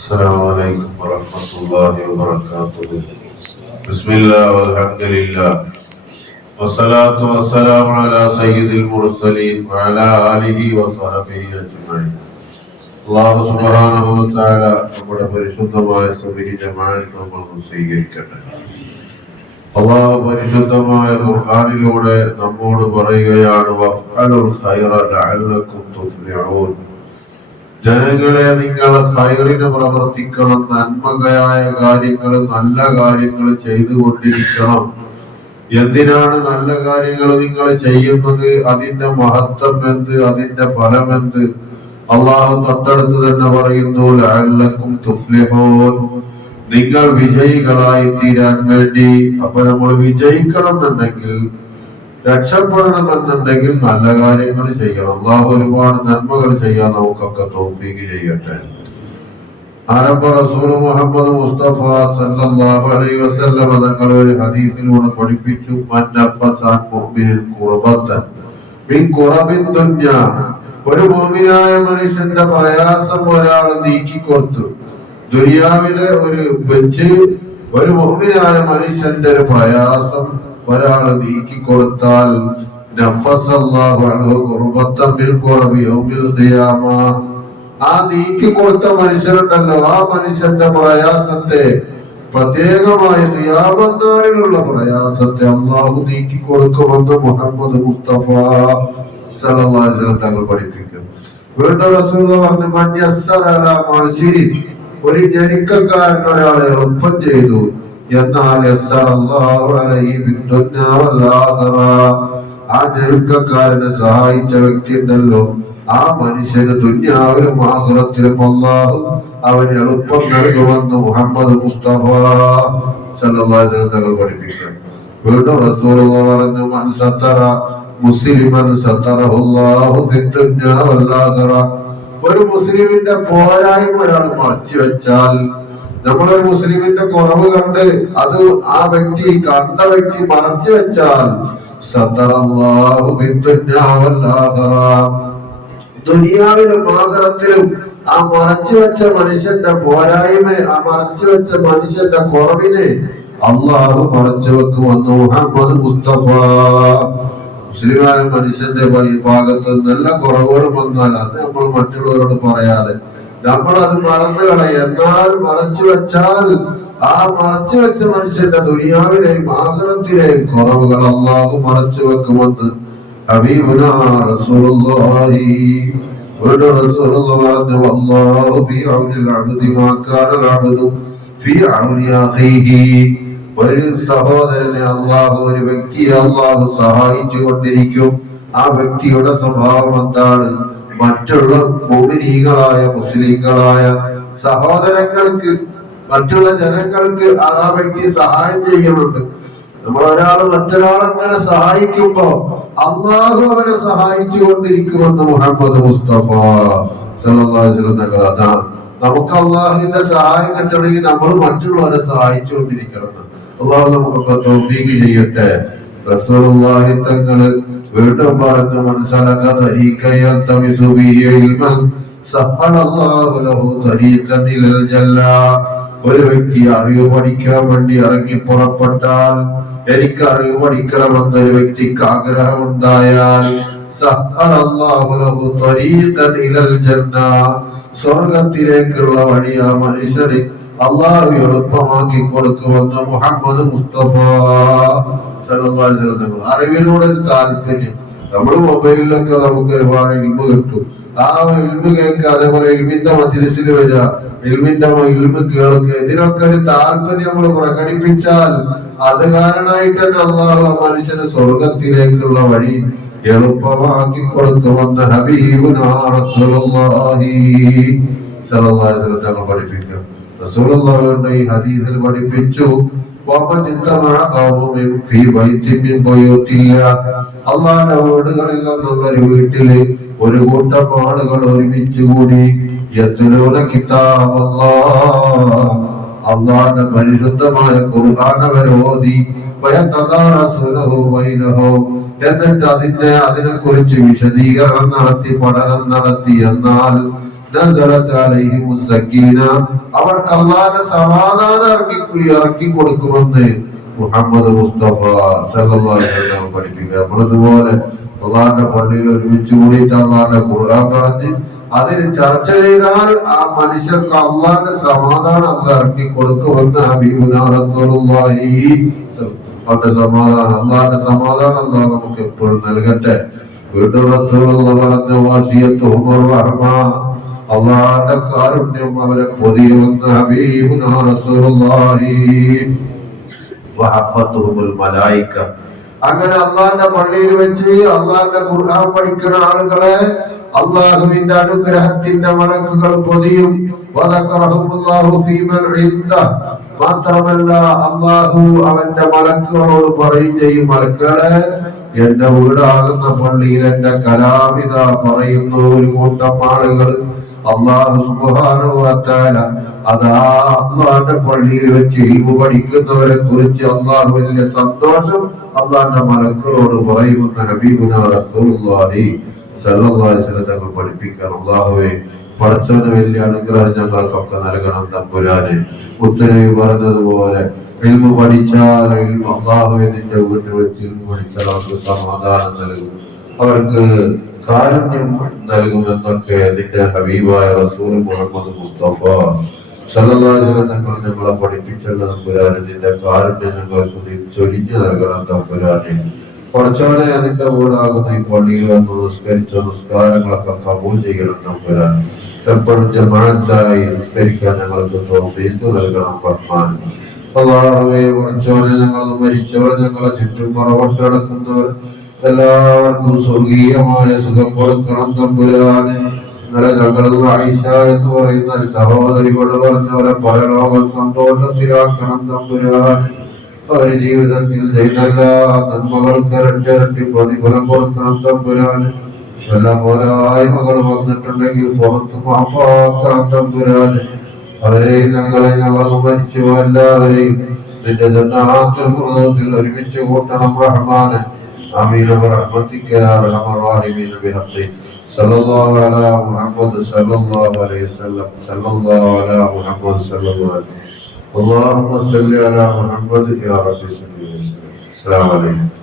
السلام عليكم ورحمة الله وبركاته. بسم الله والحمد لله والصلاة والسلام على سيد المرسلين وعلى آله وصحبه أجمعين. الله سبحانه وتعالى നമ്മുടെ പരിശുദ്ധമായ സബരി ജമാഅത്ത് നമ്മൾ സ്വീകരിക്കട്ടെ. അല്ലാഹു പരിശുദ്ധമായ ഖുർആനിലൂടെ നമ്മോട് പറയുകയാണ് വഫഅലുൽ ഖൈറ ലഅല്ലകും തുഫ്ലിഹൂൻ. ജനങ്ങളെ നിങ്ങൾ ഖൈറിന് പ്രവർത്തിക്കണം, നന്മയായ കാര്യങ്ങൾ നല്ല കാര്യങ്ങൾ ചെയ്തുകൊണ്ടിരിക്കണം. എന്തിനാണ് നല്ല കാര്യങ്ങൾ നിങ്ങൾ ചെയ്യുന്നത്? അതിന്റെ മഹത്വം എന്ത്, അതിന്റെ ഫലം എന്ത്? അള്ളാഹു തൊട്ടടുത്ത് തന്നെ പറയുന്നു ലഅല്ലകും തുഫ്ലിഹൂൻ, നിങ്ങൾ വിജയികളായി തീരാൻ വേണ്ടി. അപ്പൊ നമ്മൾ വിജയിക്കണം എന്നുണ്ടെങ്കിൽ, രക്ഷപ്പെടണമെന്നുണ്ടെങ്കിൽ നല്ല കാര്യങ്ങൾ ചെയ്യണം. അള്ളാഹു ഒരുപാട് നന്മകൾ ചെയ്യാൻ നമുക്കൊക്കെ തൗഫീഖ് ചെയ്യട്ടെ. ആരംഭ റസൂൽ മുഹമ്മദ് മുസ്തഫ സല്ലല്ലാഹു അലൈഹി വസല്ലം തങ്ങൾ ഒരു ഹദീസിലൂടെ പഠിപ്പിച്ചു, മൻ നഫസ അൻ മുഅ്മിനിൻ ഖുർബതൻ മിൻ ഖുറബിൻ ദുനിയ, ഒരു മുഅ്മിനായ മനുഷ്യന്റെ പ്രയാസം ഒരാൾ നീക്കിക്കൊടുത്തു. ദുനിയാവിലെ ഒരു വെച്ച് ഒരു മുഅ്മിനായ മനുഷ്യന്റെ ഒരു പ്രയാസം ഒരാൾ നീക്കിക്കൊടുത്താൽ നഫസല്ലാഹു അൻഹു ഖുർബതൻ മിൻ ഖുറബി യൗമിൽ ഖിയാമ, ആ നീക്കിക്കൊടുത്ത മനുഷ്യരുണ്ടല്ലോ, ആ മനുഷ്യന്റെ പ്രയാസത്തെ, പ്രത്യേകമായി ഖിയാമത്ത് നാളിലുള്ള പ്രയാസത്തെ അല്ലാഹു നീക്കിക്കൊടുക്കുമെന്ന് മുഹമ്മദ് മുസ്തഫ സല്ലല്ലാഹു അലൈഹി വസല്ലം തങ്ങൾ പഠിപ്പിക്കുന്നു. വീണ്ടും റസൂൽ പറഞ്ഞു, മൻ യസ്സറ അലാ മുഅ്സിരിൻ, ഒരു ഞെരുക്കക്കാരൻ ഒരാളെ എളുപ്പം ചെയ്തു, എന്നാൽ യസ്സറല്ലാഹു അലൈഹി ഫിദ്ദുനിയ വൽ ആഖിറ, ആ ഞെരുക്കക്കാരനെ സഹായിച്ച വ്യക്തി ഉണ്ടല്ലോ, ആ മനുഷ്യന് ദുനിയാവിലും ആഖിറത്തിലും അല്ലാഹു അവന് എളുപ്പം നൽകുമെന്ന് മുഹമ്മദ് മുസ്തഫ സല്ലല്ലാഹു അലൈഹി വസല്ലം തങ്ങൾ പഠിപ്പിക്കുന്നു. വീണ്ടും റസൂലുള്ളാഹി പറഞ്ഞു, മൻ സത്തറ മുസ്ലിമൻ സത്തറഹുല്ലാഹു ഫിദ്ദുനിയ വൽ ആഖിറ, ഒരു മുസ്ലിമിന്റെ പോരായ്മ ഒരാൾ മറച്ചു വെച്ചാൽ, നമ്മളൊരു മുസ്ലിമിന്റെ കുറവ് കണ്ട് അത് ആ വ്യക്തി കണ്ട വ്യക്തി മറച്ചു വെച്ചാൽ, സത്തറല്ലാഹു ഫിദ്ദുനിയ വൽ ആഖിറ, ദുനിയാവിലും ആഖിറത്തിലും ആ മറച്ചു വെച്ച മനുഷ്യന്റെ പോരായ്മ, ആ മറച്ചു വെച്ച മനുഷ്യന്റെ കുറവിനെ അള്ളാഹു മറച്ചു വെക്കുമെന്ന് മുഹമ്മദ് മുസ്തഫ. മുസ്ലിമായ മനുഷ്യന്റെ ഭാഗത്ത് നല്ല കുറവുകൾ വന്നാൽ അത് നമ്മൾ മറ്റുള്ളവരോട് പറയാതെ നമ്മളത് മറന്നു കളയും. എന്നാൽ മറച്ചു വെച്ചാൽ ആ മറച്ചു വെച്ച മനുഷ്യന്റെ ദുനിയാവിലെയും ആഖിറത്തിലെയും കുറവുകൾ അള്ളാഹു മറച്ചു വെക്കുമെന്ന് ഹബീബുനാ റസൂലുള്ളാഹി. റസൂലുള്ളാഹി പറഞ്ഞു, വല്ലാഹു ഫീ ഔനിൽ അബ്ദി മാ കാനൽ അബ്ദു ഫീ ഔനി അഖീഹി, ഒരു സഹോദരനെ അള്ളാഹു, ഒരു വ്യക്തിയെ അള്ളാഹു സഹായിച്ചു കൊണ്ടിരിക്കും. ആ വ്യക്തിയുടെ സ്വഭാവം എന്താണ്? മറ്റുള്ള മുഅ്മിനീങ്ങളായ മുസ്ലിങ്ങളായ സഹോദരങ്ങൾക്ക്, മറ്റുള്ള ജനങ്ങൾക്ക് ആ വ്യക്തി സഹായം ചെയ്യുന്നുണ്ട്. നമ്മൾ ഒരാൾ മറ്റൊരാളെ അങ്ങനെ സഹായിക്കുമ്പോ അള്ളാഹു അവരെ സഹായിച്ചു കൊണ്ടിരിക്കുമെന്ന് മുഹമ്മദ് മുസ്തഫ സല്ലല്ലാഹു അലൈഹി വസല്ലം. അതാ നമുക്ക് അള്ളാഹുവിന്റെ സഹായം കിട്ടണമെങ്കിൽ നമ്മൾ മറ്റുള്ളവരെ സഹായിച്ചു കൊണ്ടിരിക്കണം. അള്ളാഹു നമുക്കൊക്കെ തൗഫീഖ് ചെയ്യട്ടെ. റസൂലുള്ളാഹി തങ്ങൾ വീണ്ടും പറഞ്ഞു, മൻ സലക തരീഖൻ യൽതമിസു ബിഹി ഇൽമൻ സഹലല്ലാഹു ലഹു തരീഖൻ ഇലൽ ജന്ന, ഒരു വ്യക്തി അറിവ് പഠിക്കാൻ വേണ്ടി ഇറങ്ങി പുറപ്പെട്ടാൽ, എനിക്ക് അറിവ് പഠിക്കണമെന്നൊരു വ്യക്തിക്ക് ആഗ്രഹമുണ്ടായാൽ, സഹലല്ലാഹു ലഹു തരീഖൻ ഇലൽ ജന്ന, സ്വർഗ്ഗത്തിലേക്കുള്ള വഴി ആ മനുഷ്യന് അള്ളാഹു എളുപ്പമാക്കി കൊടുക്കുമെന്ന് മുഹമ്മദ് മുസ്തഫ സല്ലല്ലാഹു അലൈഹി വസല്ലം. അറിവിനോട് ഒരു താല്പര്യം, നമ്മൾ മൊബൈലിലൊക്കെ നമുക്ക് ഒരുപാട് ഇൽമു കിട്ടും. ആ ഇൽമു കേൾക്കുക, അതേപോലെ ഇൽമിന്റെ മജ്‌ലിസിൽ വരിക, ഇൽമു കേൾക്കുക, ഇതിനൊക്കെ ഒരു താല്പര്യം നമ്മൾ പ്രകടിപ്പിച്ചാൽ അത് കാരണമായിട്ട് തന്നെ അള്ളാഹു ആ മനുഷ്യന് സ്വർഗത്തിലേക്കുള്ള വഴി എളുപ്പമാക്കി കൊടുക്കുമെന്ന് ഹബീബുനാ റസൂലുള്ളാഹി സ്വല്ലല്ലാഹു അലൈഹി വസല്ലം തങ്ങൾ പഠിപ്പിക്കുക. റസൂലുള്ളാഹി ഈ ഹദീസിൽ പഠിപ്പിച്ചു, അള്ളാഹുവിന്റെ വീടുകളിൽ നിന്നുള്ള ഒരു വീട്ടില് ഒരു കൂട്ടം ആളുകൾ ഒരുമിച്ച് കൂടി, അള്ളാഹുവിന്റെ പരിശുദ്ധമായ ഖുർആൻ അവരെ ഓതി, എന്നിട്ട് അതിനെ കുറിച്ച് വിശദീകരണം നടത്തി, പഠനം നടത്തി. എന്നാൽ നസലത് അലൈഹിമുസ് സക്കീന, അവർക്ക് അല്ലാഹുവിന്റെ സമാധാനം ഇറക്കി കൊടുക്കുമെന്ന് മുഹമ്മദ് മുസ്തഫ സല്ലല്ലാഹു അലൈഹി വസല്ലം പഠിപ്പിക്കുക. നമ്മളിതുപോലെ അല്ലാഹുവിന്റെ പള്ളിയിൽ ഒരുമിച്ച് കൂടിയിട്ട് അല്ലാഹുവിന്റെ ഖുർആൻ പറഞ്ഞ് അതിന് ചർച്ച ചെയ്താൽ ആ മനുഷ്യർക്ക് അല്ലാഹുവിന്റെ സമാധാനം അല്ലാഹു ഇറക്കി കൊടുക്കുമെന്ന് ഹബീബുനാ റസൂലുള്ളാഹി. അവന്റെ സമാധാനം, അല്ലാഹുവിന്റെ സമാധാനം അല്ലാഹു നമുക്ക് എപ്പോഴും നൽകട്ടെ. വീണ്ടും റസൂലുള്ളാഹി പറഞ്ഞു, വാശിയത്തുഹുർ റഹ്മ, അല്ലാഹുവിന്റെ കാരുണ്യം അവരെ പൊതിയുമെന്ന് ഹബീബുനാ റസൂലുള്ളാഹി. വഹഫത്തുഹുൽ മലായിക, അങ്ങനെ അല്ലാഹുവിന്റെ പള്ളിയിൽ വെച്ച് അല്ലാഹുവിന്റെ ഖുർആൻ പഠിക്കുന്ന ആളുകളെ അല്ലാഹുവിന്റെ അനുഗ്രഹത്തിന്റെ മലക്കുകൾ പൊതിയും. വദക്കറഹുല്ലാഹു ഫീമൻ ഇൻദഹ്, മാത്രമല്ല അല്ലാഹു അവന്റെ മലക്കുകളോട് പറയും ചെയ്യും, മലക്കുകളെ എന്റെ വീടാകുന്ന പള്ളിയിൽ എന്റെ കലാമിത പറയുന്ന ഒരു കൂട്ടം ആളുകൾ അല്ലാഹു സുബ്ഹാനഹു വ തആല അതാ അല്ലാഹുവിന്റെ പള്ളിയിൽ വെച്ച് ഇൽമു പഠിക്കുന്നവരെ കുറിച്ച് അല്ലാഹു വലിയ സന്തോഷം അല്ലാഹുവിന്റെ മലക്കുകളോട് പറയുമെന്ന് ഹബീബുനാ റസൂലുള്ളാഹി സല്ലല്ലാഹു അലൈഹി വസല്ലം തങ്ങൾ പഠിപ്പിക്കാൻ. അല്ലാഹുവേ, പടച്ചവന് വലിയ അനുഗ്രഹം ഞങ്ങൾക്കൊക്കെ നൽകണം തമ്പുരാനെ. ഉത്തരവ് പറഞ്ഞതുപോലെ ഇൽമു പഠിച്ചാൽ അല്ലാഹുവേ നിന്റെ വീട്ടിൽ വെച്ച് ഇൽമു പഠിച്ചാൽ അവർക്ക് സമാധാനം നൽകും, അവർക്ക് കാരുണ്യം നൽകുമെന്നൊക്കെ നിന്റെ ഹബീബായ റസൂൽ മുഹമ്മദ് മുസ്തഫ സല്ലല്ലാഹു അലൈഹി വസല്ലം തങ്ങൾ ഞങ്ങളെ പഠിപ്പിച്ചുള്ള തമ്പുരാനെ, നിന്റെ കാരുണ്യം ഞങ്ങൾക്ക് ചൊരിഞ്ഞു നൽകണം തമ്പുരാനെ. കുറച്ചവനെ നിന്റെ വീടാകുന്ന ഈ പള്ളിയിൽ വന്ന് നിസ്കരിച്ച നിസ്കാരങ്ങളൊക്കെ കബൂൽ ചെയ്യണം തമ്പുരാൻ. എപ്പോഴും ജമാഅത്തായി നിസ്കരിക്കാൻ ഞങ്ങൾക്ക് തൗഫീഖ് നൽകണം റഹ്മാൻ. അല്ലാഹുവേ, കുറച്ചവനെ ഞങ്ങൾ മരിച്ചവർ, ഞങ്ങളെ ചുറ്റും മറവട്ട് കിടക്കുന്നവർ എല്ലാവർക്കും സ്വർഗീയമായ സുഖം കൊടുക്കണം തമ്പുരാനെ. ഇന്നലെ ഞങ്ങൾ ആയിഷ എന്ന് പറയുന്ന സഹോദരിയോട് പറഞ്ഞവരെ പരലോകം സന്തോഷത്തിലാക്കണം തമ്പുരാനെ. അവരുടെ ജീവിതത്തിൽ ചെയ്തെല്ലാ നന്മകൾക്ക് ഇരട്ടി പ്രതിഫലം കൊടുക്കണം തമ്പുരാന്. വല്ല പോരായ്മകൾ വന്നിട്ടുണ്ടെങ്കിൽ പുറത്ത് മാപ്പാക്കണം തമ്പുരാന്. അവരെയും ഞങ്ങൾ മരിച്ചു എല്ലാവരെയും നിന്റെ ജന്നാത്തുൽ ഫിർദൗസിൽ ഒരുമിച്ച് കൂട്ടണം റഹ്മാനെ. ആമീൻ ബിറഹ്മതിക യാ അർഹമർ റഹീമീൻ ബിഹഖി സല്ലല്ലാഹു അലാ മുഹമ്മദ് സല്ലല്ലാഹു അലൈഹി വസല്ലം സല്ലല്ലാഹു അലാ മുഹമ്മദ് സല്ലല്ലാഹു അലൈഹി. اللهم صل على محمد يا رب. السلام عليكم.